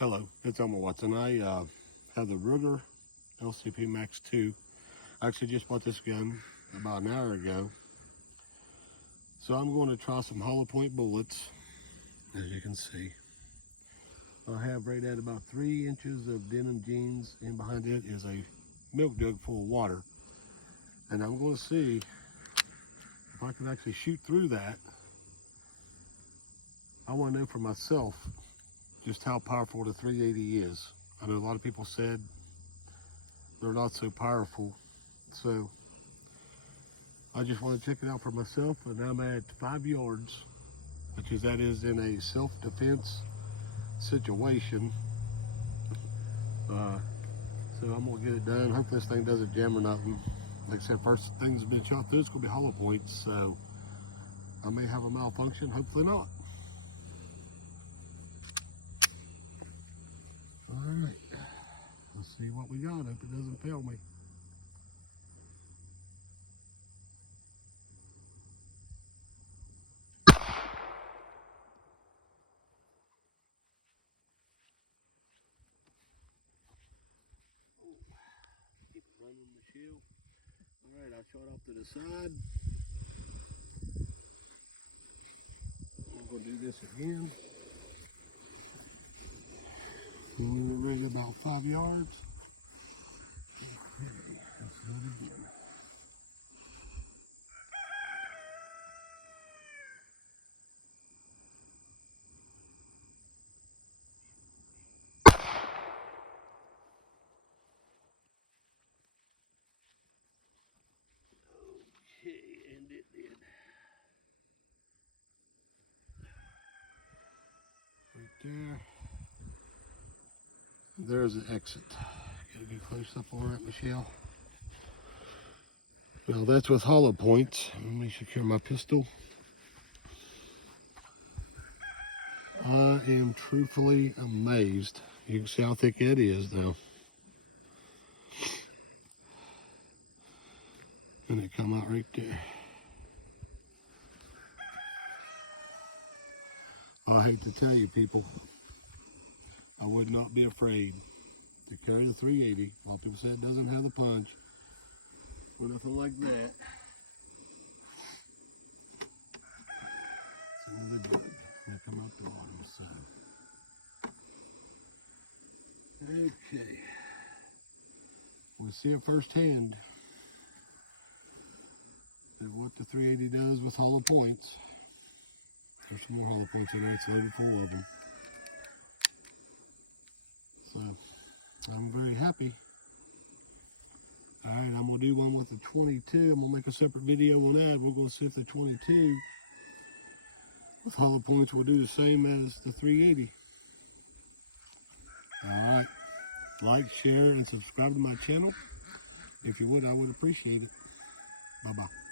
Hello, it's Elmer Watson. I have the Ruger LCP Max 2. I actually just bought this gun about an hour ago. So I'm going to try some hollow point bullets, as you can see. I have right at about 3 inches of denim jeans, and behind it is a milk jug full of water. And I'm going to see if I can actually shoot through that. I want to know for myself just how powerful the 380 is. I know a lot of people said they're not so powerful, so I just want to check it out for myself. And I'm at 5 yards, that is in a self-defense situation. So I'm gonna get it done. Hope this thing doesn't jam or nothing. Like I said, first thing's been shot through, it's gonna be hollow points, so I may have a malfunction, hopefully not. All right, let's see what we got. Hope it doesn't fail me. Keep it running the shield. All right, I shot off to the side. I'm gonna do this again. Maybe about 5 yards. Okay, let's do it again. Okay, and it did. Right there. There's an exit. Gotta get close up on it, Michelle. Well, that's with hollow points. Let me secure my pistol. I am truthfully amazed. You can see how thick it is now. And it come out right there. I hate to tell you, people, I would not be afraid to carry the 380. A lot of people say it doesn't have the punch or nothing like that. It's in the jug. It's gonna come out the bottom side. Okay. We'll see it firsthand at what the 380 does with hollow points. There's some more hollow points in there. It's loaded full of them. So I'm very happy. All right, I'm gonna do one with the 22. I'm gonna make a separate video on that. We're gonna see if the 22 with hollow points will do the same as the 380. All right, like, share, and subscribe to my channel. If you would, I would appreciate it. Bye-bye.